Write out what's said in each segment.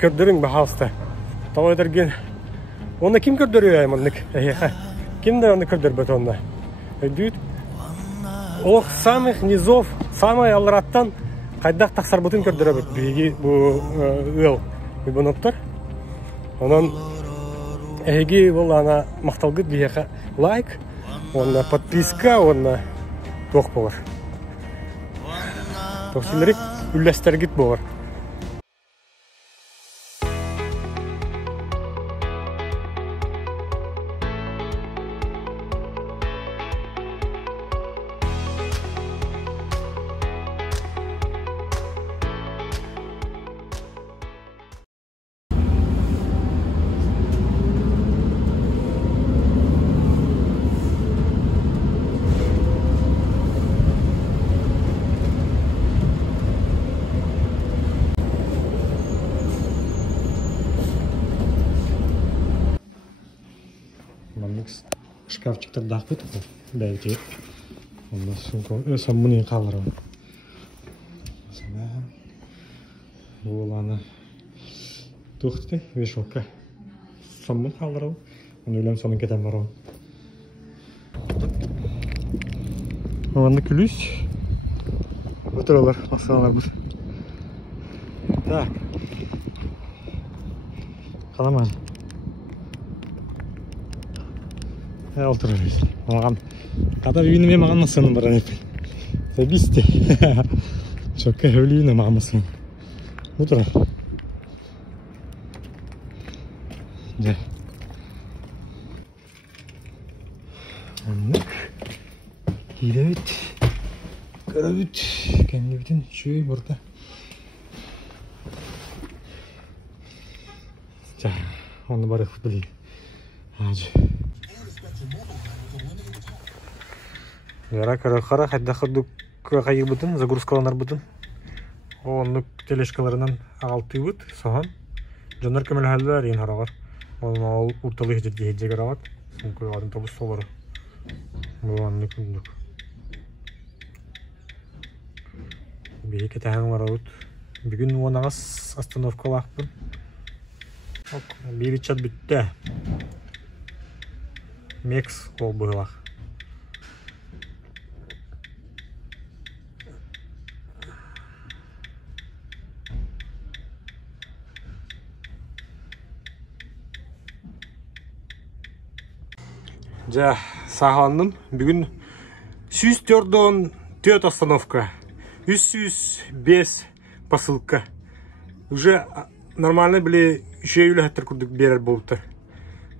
көрдөрүң бахалста. Тоо эдерген. Оны ким көрдөрүyor айманнык? Ким да оны көрдөрбөт онда. Өйдүт. Ол самых низов, самый алраттан кайдак таксарбытын көрдөрөбөт. Биги бу ыл. Бунуптар. Онан эги бул ана макталгыт бияка лайк, онна подписка, онна тох болор. Тохсилери үллестергит болор. Шкафчиктер дақпет бәйте. Онда сумка саммуны қалырым. Бұл аны тұқты вешалка. Саммын қалырым. Оны өлем соның кетен барым. Онда күліс. Отыралар, асығалар бұл. Так. Қаламан. Otururuz. Mağam. Kadar yünüme mağam nasılım bana hep. Sebiste. Çok kahveliyim mağam nasılım. Otur. Gel. Anlık. Evet. Karavut. Kendi bütün şey burada. Onu bırakıp bileyim. Hadi. Яра кара хадда ходук кайы бутун, загрузкаланар бутун. Онук телешкаларынан агалтыбыт, сохан. Жондар көмөл халдар ен харагар. Ол урталык жерге хеджегер агат. Сонкой атын тобус солары. Буанны күндүк. Бейке тахаңлар аут. Бүгүн онагас остановкалакпын. Бири чат бүтті. Мекс ол бұғылақ. Жа, сағаландым. Бүгін 104 остановка. 105 посылка. Уже нормально біле үші үйлі әттір күрдік берер болыптыр.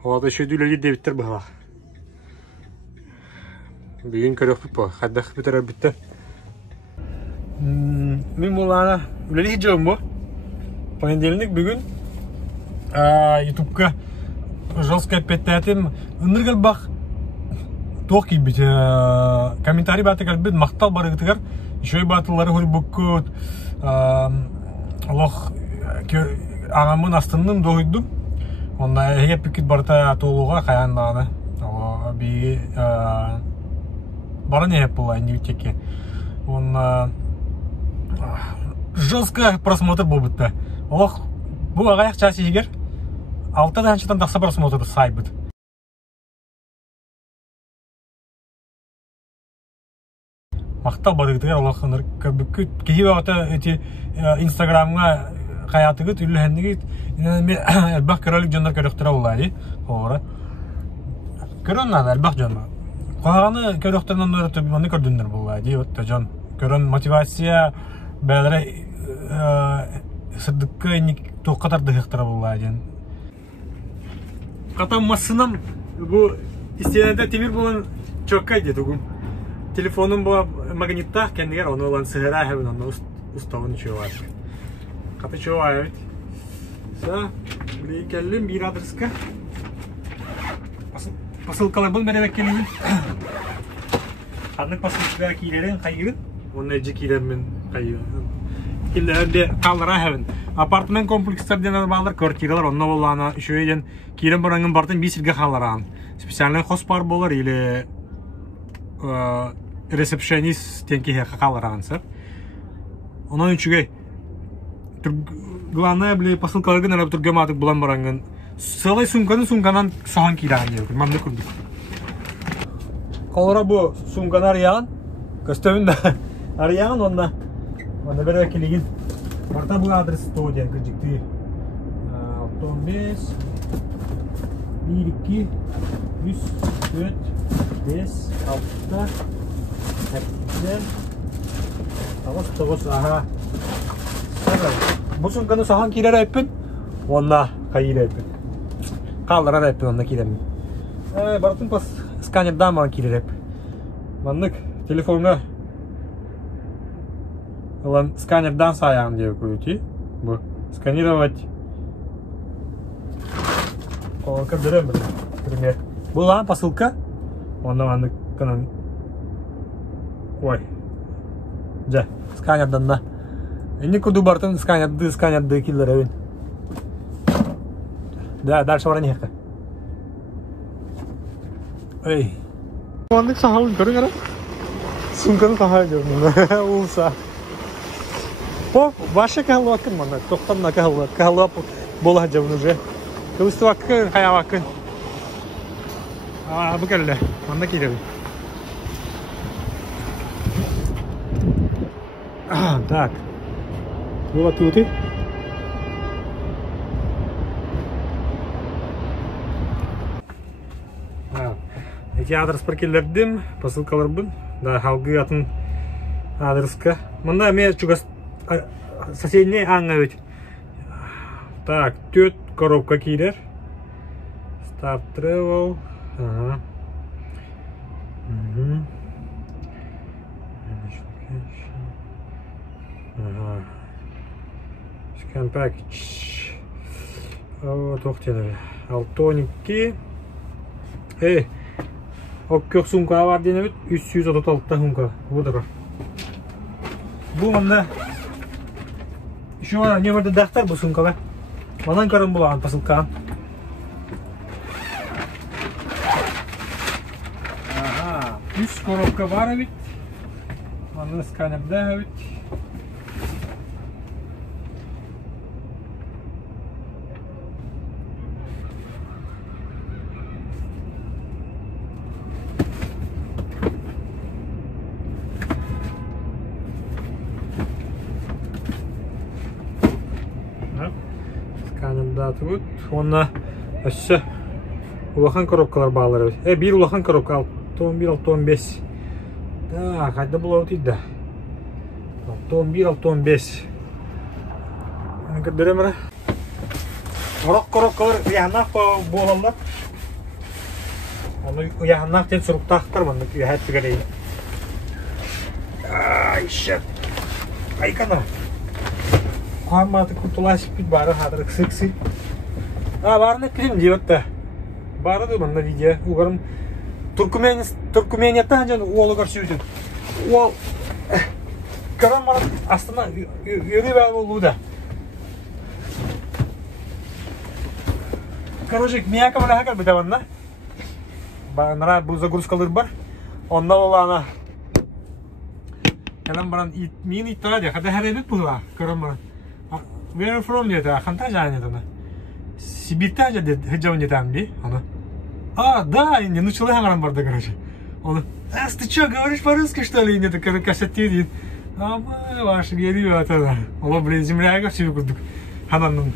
Олады үші үйлі дебіттер бұғылақ. Бүгін көрек бұт бұл. Қаддақ бітер бітті. Мен болағына үлелі жоғым бұл. Понедельник бүгін ютубқа жолскай петтәтім ұндыр қалбақ тоқ кейбіт. Комментарий бәті қалбет мақтал бары ғытығар. Үшөй батылары хөл бүккөт. Олық аңамын астынным доғыдым. Онда әйеп пікет барта толуға қаяндағаны. Бейі барын әйеп бұл әйнеу теке. Онда жестко просмотр бұл бітті. Олық бұл ағаяқ часы егер 6 даншыдан тақса просмотр сай біт. Мақтал барығытығар олақыныр көрбіккет. Кейі бағыта инстаграмға қаятығыт, үлі әндігіт. Әлбақ көрілік жондар көріқтіра олайды. Көрін нады, әлбақ жондар. Қоғаны көріқтірінен өріті оны көрдіңдір олайды. Көрін мотивация бәлірі сырдыққа тоққатарды қықтыра олайды. Қатам масынам бұл истенеді темір болын чөккай деді ұғым. Телефоным бұл магниттақ кәндігер, оны олан сығыра әбін, оны ұстауын чөуар. Қаты чөуар әбіт. Білей кәлім бір адресқа. Посылкалар бұл мәремек келейін. Қаднық посылкаға кейлерін қайығын, оны әжі кейлермен қайығын. Келдерде қалыра әбін. Апартмен комплекстерден бағалар квартиралар, онына болағына үшөйден кейлен бұраңын бартын бейсілге қалыраған. Специальный қос бар болар, или ресепшенист тенке қалырағансыр. Оның үшіге Главное, бля, посылкаларгын арап тургаматык булан баранган. Сылай сумканан сохан килан дер. Мамды курдук. Колора бу сумканы арыян. Көстөбүндө арыян онда. Онда бер вакилигин. Барта бу адрес студия кыжыкты. 65 1 2 3 4 5 6 7 9 aha. Bu sunkаны сохан килер айппын. Онда кайыр айппын. Калдырар айппын онда килем. Бартын пас сканердан маған килер айп. Мандык телефонга Олан сканердан саян деп көйти. Бу сканировать. Колка берем, например. Была посылка. Онда мандык канан. Ой. Ja, сканердан да. Эни куду бартын сканерды киллер өйн. Да, дальше вара нехка. Эй. Мандык сахалын көрүңөр. Сумканы сахал жүрмүн. Улса. По, ваша калуакын мана. Токтамна калуап бола жабын уже. Кылыстыбакын, хаябакын. Бу келе. Манда килеби. Так. Было тут. Эти адрес паркелердим, посылкалар бун. Да, халгы атын адреска. Мында мен чугас соседний аңга өт. Так, 4 коробка килер. Start travel. Ага. Ага. Scan package. О, тоқтелер. Алтоникки. Оккөк сумка бар дене бит. 336 сумка. Водор. Бу мында. Еще не варда дахтар бу сумкалар. Манан көрөн булаган посылка. Ага. 3 коробка бар бит. Манда сканерда бит. Сканерда тут. Онна өссө улахан коробкалар баалар. Бир улахан коробка 61-65. Да, кайда булау тийди. 61-65. Көрдөрөмөр. Коробкалар яһанак болалар. Аны яһанак тен суруктактар мында яһаттыгы. Ай, шет. Айкана. Куаматы кутулашып бит бары хатыр кысыксы. Барны клим диотта. Барды мында видео. Угарым Туркменияттан жан уолу көрсөтүн. Уол Карамар астына үрүбө болууда. Короче, мияка мына хакар битабанна. Бара бу загрузкалар бар. Онда болана. Калам баран мини таадя хада харебет була. Карамар. Where from диета? Ханта жанетана. Сибирьтан же хеджавнетан би. Она. Да, не начала хангарам барда, короче. Он, ты что, говоришь по-русски, что ли? Нет, это кассетир. Ваши гериот, ола, блин, земляга все курдук. Ханан.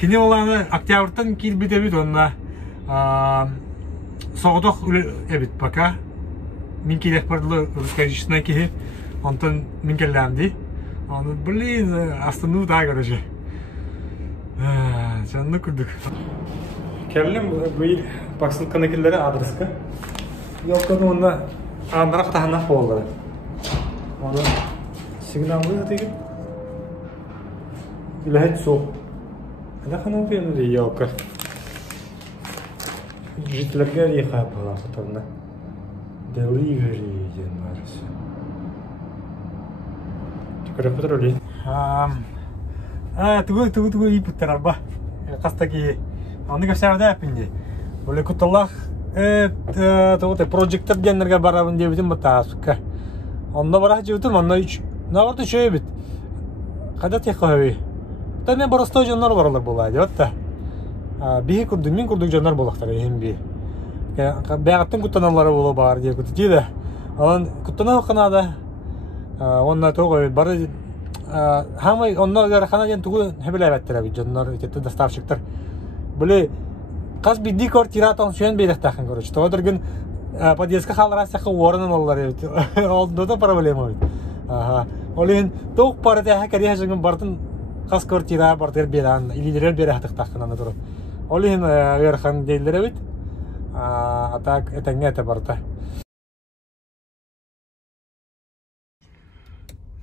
Кине оланы октябрьтан килбитебит, онна соғдох эбит пока. Мин келек бардылы русскоязычный кихи. Онтан мин келлямди. Он, блин, остану да, короче. Жанны курдук. Келлем быйыл посылканы келлери адреска. Ёлканы онна андыра катахана болду. Оны сигналды деген. Илахет соқ. Ана ханам пенде ёлка. Жителерге ехай бала фотонда. Delivery ден барысы. Тикара патроли. Тугу ипуттар аба. Кастаки аны кашарда апинде. Оле куталлах прожектор денерге барабын дебитим батаска. Онда бара жебитим, онда 3 нагырды шөйбит. Када техави. Оттан мен барыстой жандар баралар болай деп атта. Бихи курдук, мен курдук жандар болактар эми би. Бягаттын куттаналары боло бар деп күтү де. Алан куттана канада. Онна тогой бары хамай оннор хана ден тугу хебелебеттер би жандар кетти доставщиктар. Биле каз бидди квартиратон сүйен бейдактахын короче. Тодыргын подъездка халрасакы орнын олар. Олдода проблема бит. Ага. Олен ток парте хакари хажын бартын каз квартира бартер беран илидерер бере хатыктакын аны туруп. Олен верхан дейлер бит. Атак этеңете барта.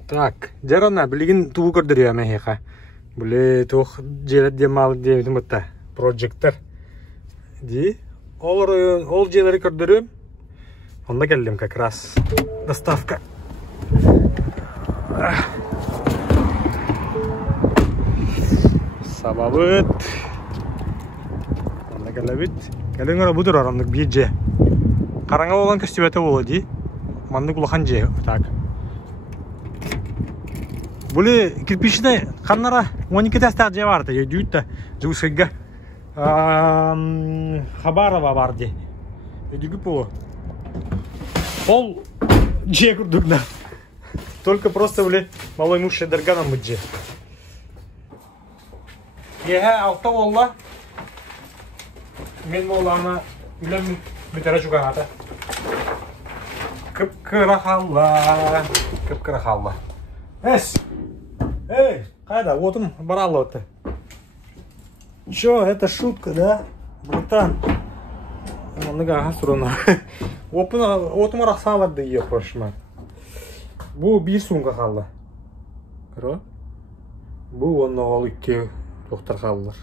Так, жарана билигин туу көрдүрүyor мехека. Биле тух жерет демал дейдим бутта. Projector. Ди, ол жерлери көрдүрүм. Онда келдим как раз. Доставка. Сабабыт. Онда келебит. Келеңер будур арамдык бийже. Караңга болгон көстүбөтө боло ди. Мандык улахан же. Так. Були кирпичный каннара 12 тастак же барды. Дүйүттө. Жугушга. Хабарова барды. Эдиги по. Пол же курдугна. Только просто були малой муж дарганом мыджи. Алта болла. Мен молана үлем битара жуганата. Кыпкырахалла. Эс. Эй, кайда? Отым баралла отты. Чё, это шутка, да? Братан. Мандыга асурона. Отым араксалады ее пошма. Бу бир сумка калды. Кыро? Бу онно ол икки доктор калдылар.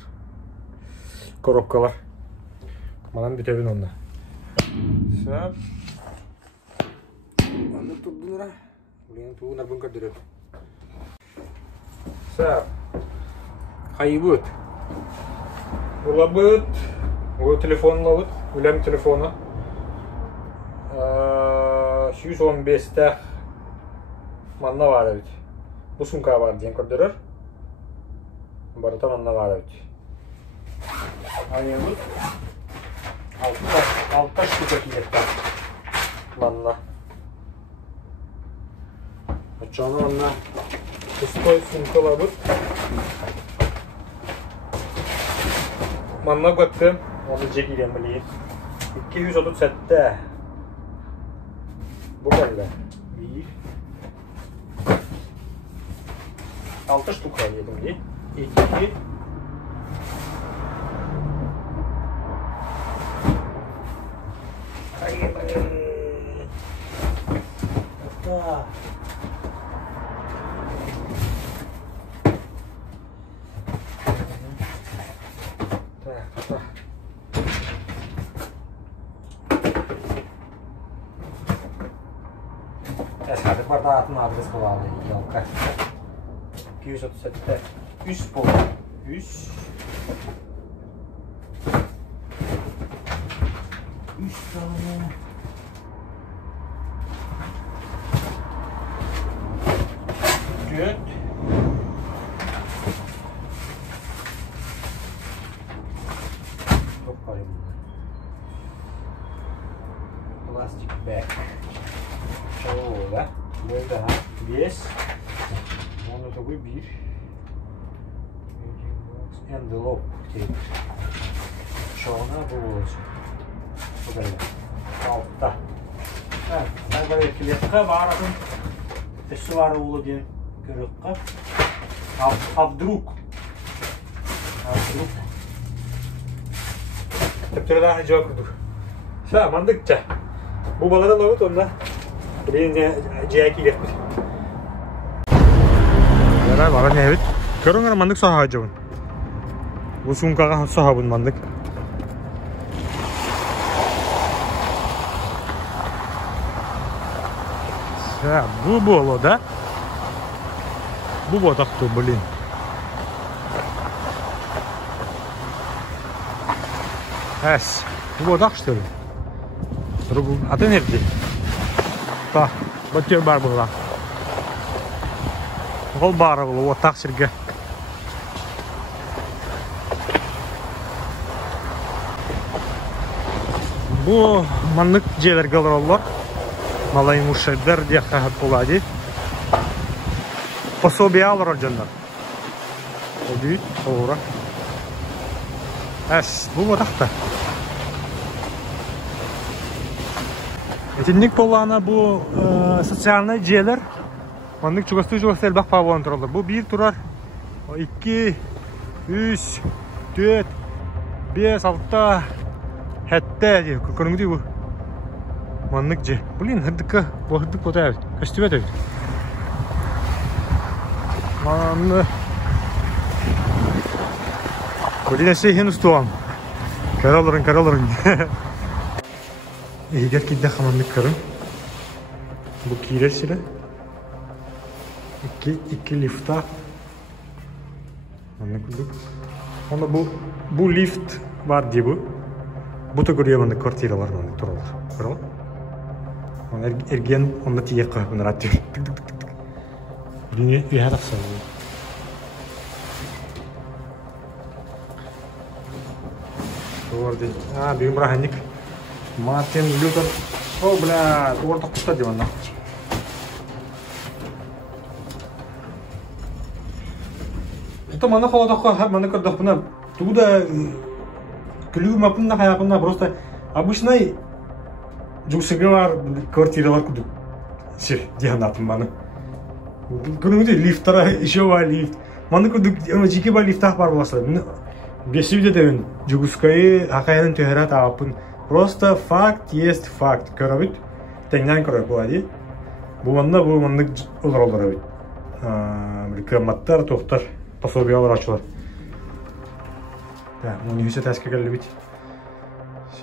Коробкалар. Манан бүтөбүн онда. Сап. Аны турдура. Улен тууна бунка дөрөп. Сап. Хайбыт. Улабыт. Ул телефон лабыт. Улем телефона. 115-те манна бар бит. Бу сумка бар ден көрдөрөр. Барата манна бар бит. Айыбыт. Алта штука киетта. Манна. Ачаны манна. Пустой сумка лабыт. Манна көттүм. Onu çekileyim bileyim. 237'te. Bu kadar. 6 штука yedim diye. 2 Hadi barda atın adres bulalım. Yalka. 237'te. Üst bol. Üst. Üst tane. Dört. Çok kalın. Plastic bag. Şöyle. Böyle ha. 5. Onu da bir. Envelope. Şöyle bu olacak. Bu kadar. Altta. Evet. Ben böyle kiletka bağırdım. Teşhis var oğlu diye görüyoruz. Abdruk. Tepkiri daha cevap kurduk. Şöyle mandıkça. Bu balada lavut onda. Birinci cihaki iletmiş. Yarar var ne evet. Körün gara mandık saha acabın. Bu sumkaga saha bun mandık. Ya bu bolo da. Bu botak tu blin. Es. Bu botak что ли? А ты nerede? Так, батер бар была. Гол бар было вот так сирге. Bu manlık jeler galorlar. Malay muşaylar diye kahat buladı. Пособие alır canlar. O büyük, doğru. Bu vatakta. Etinlik bolağına bu sosyal jeler manlık çugastı elbaq pavon turalır. Bu bir turar. 2, 3, 4, 5, 6, hatta diye. Kurkunun diyor bu. Manlık je. Blin hırdıkı. Bu hırdık bu da evet. Kaç tüvet evet. Manlı. Kodine şey henüz doğan. Karaların. Eğer ki de hamanlık karın. Bu kiler şile. İki lifta. Manlık bulduk. Onda bu lift var diye bu. Bu da görüyor manlık kvartira var manlık turalır. Kıralım. Onlar ergen onda tiye koyup bunlar atıyor. Dünya bir her aksa. Doğru değil. Büyük rahanik. Martin Luther. Oh bla, orta kusta di mana. Itu mana kalau tak mana kerja pun, tu dah keluar pun nak kaya pun просто обычный жумшыгылар квартиралар кудук. Şey дианатым mana. Күнүмдө лифттара еще бар лифт. Маны кудук жеке бар лифтах бар боласылар. Бесивде дебин жугускайы акаянын төһөрат апын. Просто факт есть факт. Көрөбүт. Теңнен көрөп болады. Bu manlık olur evet. Reklamlar, tohtar, пособиялар açılır. Ya, üniversite eski geldi bit.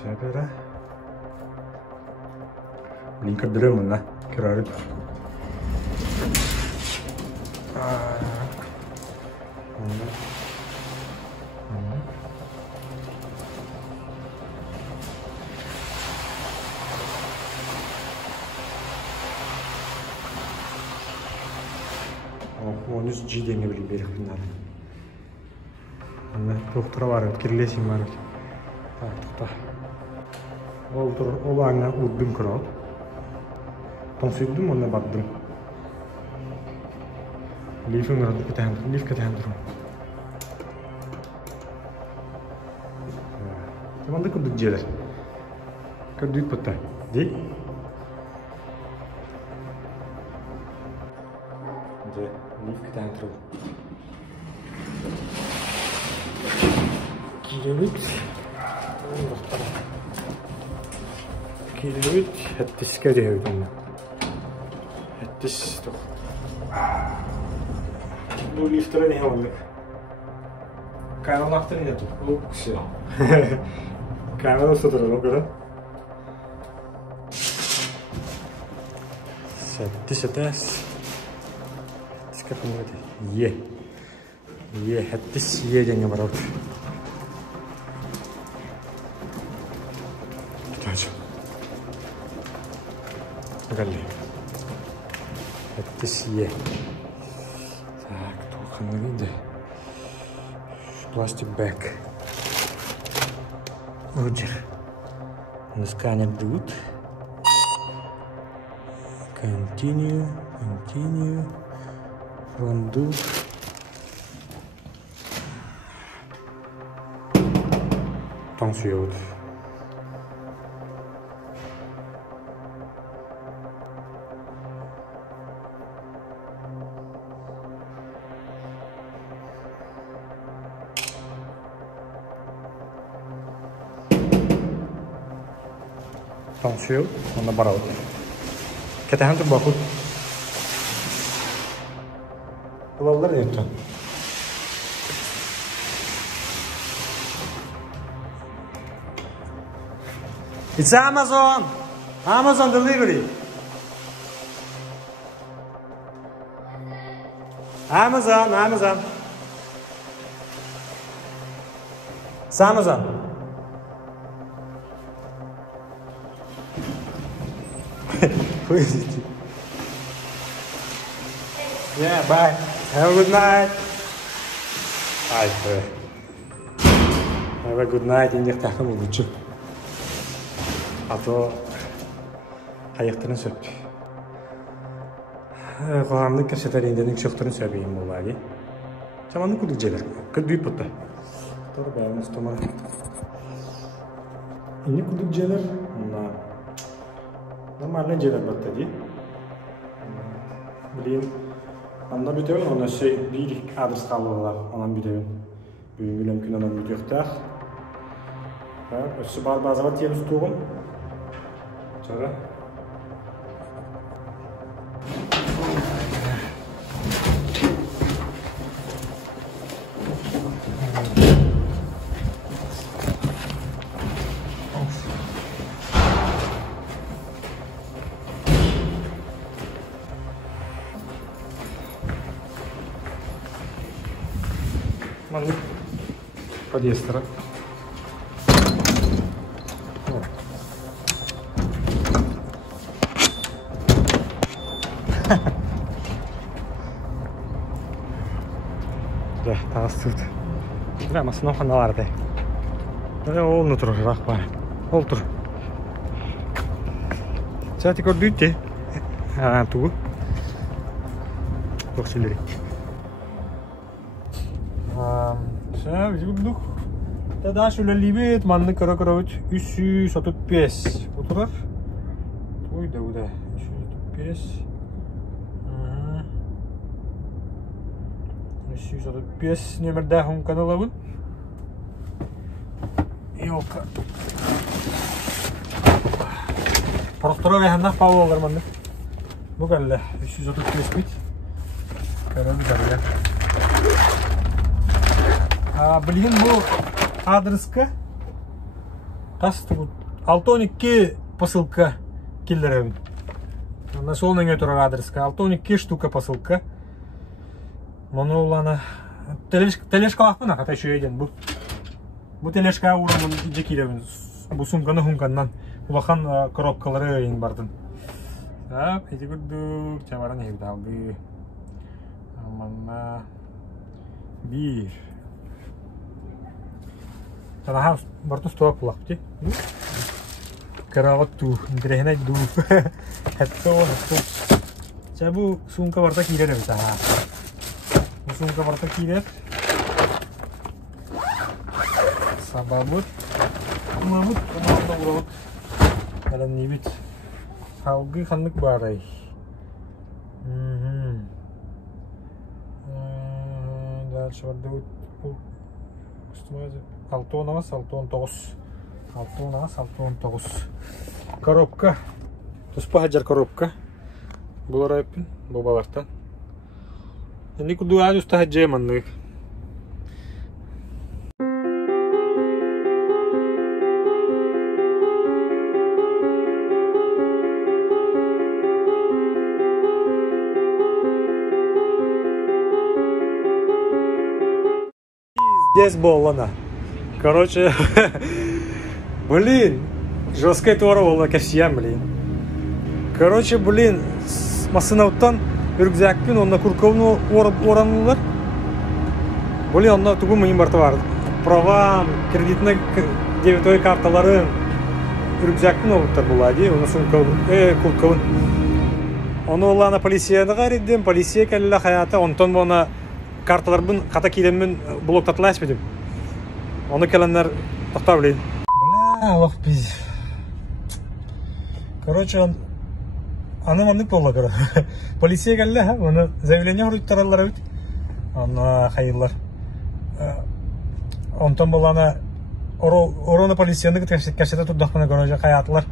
Şöyle. Link öldürüyorum lan. Kırarım. Onun üst ciddiğini bilip verir bunlar. Doktora var, kirlesin var. Doktor. Ol anne uddum kral. Tonsüldüm ona baktım. Lifin radı ketendir, lif ketendir. Tamam da kurduk jeler. Kurduk putta. Değil? Lif ketendir. Kilometre. Hattis kere hüdüm. Hattis toch. Bu liftere ne olacak? Kanal achter ne toch? Bu şey. Kanal satır o kadar. Hattis. Hattis kapımı ye. Ye hattis ye jangan barat. Gali. Hattis ye. Tak, tuh kan de. Plastic bag. Ujar. Scanner dud. Continue. Rondu. Tansiyon. Tansiyon, onda barat. Kita hantar bakut. Kulaklar yaptı. It's Amazon. Amazon delivery. Amazon. It's Amazon. Who is it? Yeah, bye. Have a good night. Bye. Have a good night. İndik takım oldu. Ато қайықтырын сөп. Қоғамдың кіршетәріндерінің шөқтірін сөбейін болады. Чаманның күдік желер. Күдік бұтты. Торы бәрін ұстамар. Ені күдік желер. Нормальный желер бұтты дей. Білейін. Анда бүтеуін, оны сөй бір адрес қалуғылар. Онан бүтеуін. Бүгін күн онан бүтеуқтақ. Өсі бар базаға тел ұстуғым. Çara. Mandık. Podyestra. Да, тағыз тұрды. Бля, масынау қаналарды. Олны тұр, жырақ бар. Ол тұр. Сәті көрді үтте. Туғы. Көкселері. Сәу, жүрдік. Тада шөлі бет, манны кара-кара өт. 335. Отырар. Той да өді. 335. 335 нөмірді ғым каналауын. Елка. Парақтыра ғайхандақ пауы олар манды. Бұл әлі 335 бит. Көрі кәрі. Білген бұл адресқа қасты бұл 612 посылка келдер әуін. Солының өтірі адресқа 612 штука посылка. Мұны оланы телешка лақпына қатай шүйеден бұл. Бұл телешка ұрымын жекелеуін. Бұл сұнғаны хұнғаннан ұлақан коробкалары ең бардың. Әйті күрдік. Чамаран егді алғы. Аманна бір. Танаға барды ұстуа құлақ бі. Қарағыт ду. Дірегін айт ду. Әтті о, әтті. Ча бұл сұнға барда кейлер әбі таға. Сумка барта килет. Сабабут. Мабут, мабут, мабут. Калан не бит. Халгы ханнык барай. Дальше вот дают. Алтонова, Алтон-9. Алтонова, Алтон-9. Коробка. Туспахаджар коробка. Бұл райпин, бұл балартан. Ini kudu aja ustah jaman nih. Здесь было, короче, блин, жесткая творова кашьям, блин. Короче, блин, масынауттан Үргзәкпен, онна күркөуіні оранылар. Боле, онна түгін мұйын барты бар. Правам, кредитіне дебетовый карталарын үргзәкпен олыптар болады. Оны сын күркөуін. Оны олана полисияны ғаридден, полисия кәлілі қаяты. Онтон бұна карталарбын қата кейденмен блоктатыла әспедім. Оны кәлінлер тоқта білейін. Бля, лақ біз. Короче, Аны мандык болла кара. Полиция келді, оны заявление ұрыттаралар өт. Аны қайылар. Онтан болана ороны полицияны кәшеті тұрдақпына көрөжі қаятылар.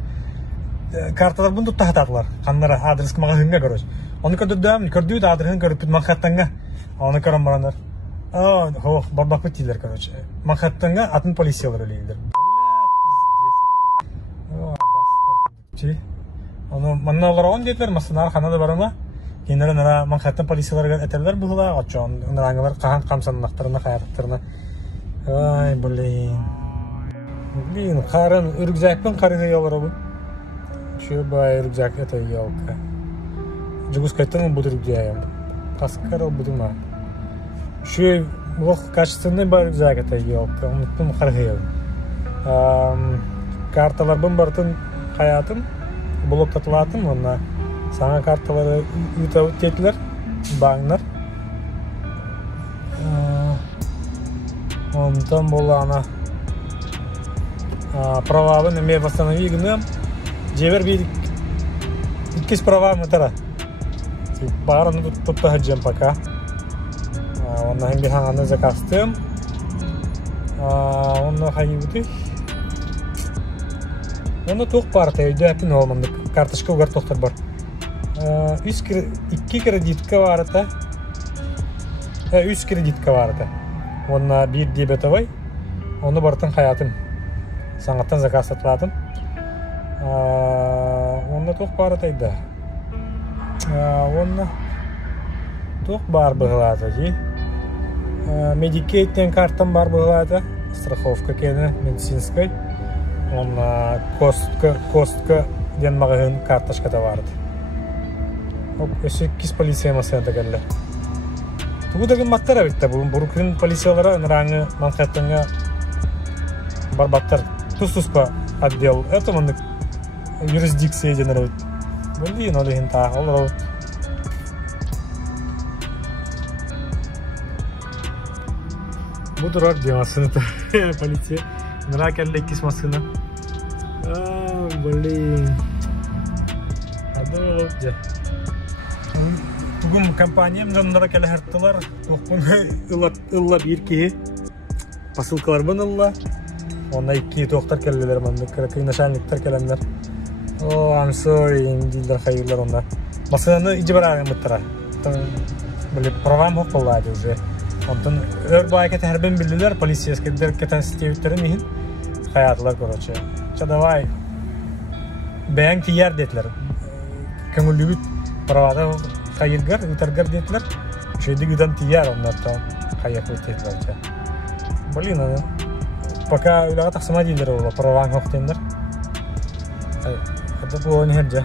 Карталар бұн тұтта хататылар. Қаннары адрес кімаға хүнге көрөж. Оны көрдім, көрдіп адресін көріп бүт Манхаттанға. Оны көрім барандар. Барбақ бүт дейлер, короче. Манхаттанға атын полициялар өлейдер. Onu mannalar on dediler, masınlar kanada barama. Kenara nara Manhattan polisiyalar eterler buldular. Açan, narangalar kahan kamsanlıklarına, hayatlarına. Ay blin. Blin, karın ürgzakpen karıya yalar bu. Şu bay ürgzak etay yalka. Jugus kaytan bu ürgzayam. Kaskar bu duma. Şu bu kaçtığında bay ürgzak etay yalka. Unuttum karıya. Kartalar bombartın hayatım. Blok tatlatım onunla. Sana kartaları ütavut dediler. Bağınlar. Ondan bolu ana правабы неме восстанови гынам. Жебер bir ikis правабы тара. Bağırını tutacağım пока. Ondan hem bir hanını zakastım. Ondan hayıbıdı. Onda toq parta öde hepin olmandık. Kartışka ugar toqtar var. 2 kreditka vardı. 3 kreditka vardı. Onda bir debetовый. Onu bartın hayatım. Sanattan zakaz satladım. Onda toq parataydı. Onda toq бар быгылады жи. Медикейттен картам бар быгылады. Страховка кені медицинской. Onda kostka den magazin kartaşka da vardı. O 8 polisiye masaya da geldi. Bu da mattara bitti. Bu Brooklyn polisiyalara nırangı Manhattan'a barbattar tus-tuspa отдел. Это мандык юрисдикция денер өт. Білді, но деген та олар өт. Bu durar demasını polisiye. Nıra kelle ikis masını. Блин. Adı olacak. Bugün kampaniyam nıra kelle herttılar. Illa bir ki pasılkalar bununla. Onda 2 doktor kelleler mandık. Kıynaşanlıklar kelenler. Oh, I'm sorry. Dilder hayırlar onlar. Masını iyice bırakın mıttıra. Böyle program yok olaydı уже. Ondan ör bu hareketi her ben bildiler. Polisiye eskiden keten sitevitleri nihin. Hayatlar korunca. Çadavay. Beyan ki yer dediler. Kömürlübüt pravada hayırgar, utargar dediler. Şeyde güden tiyar onlar da hayır dediler. Блин, пока öyle taksima değiller oğlu. Program yok dediler. Hadi bu oyunu herce.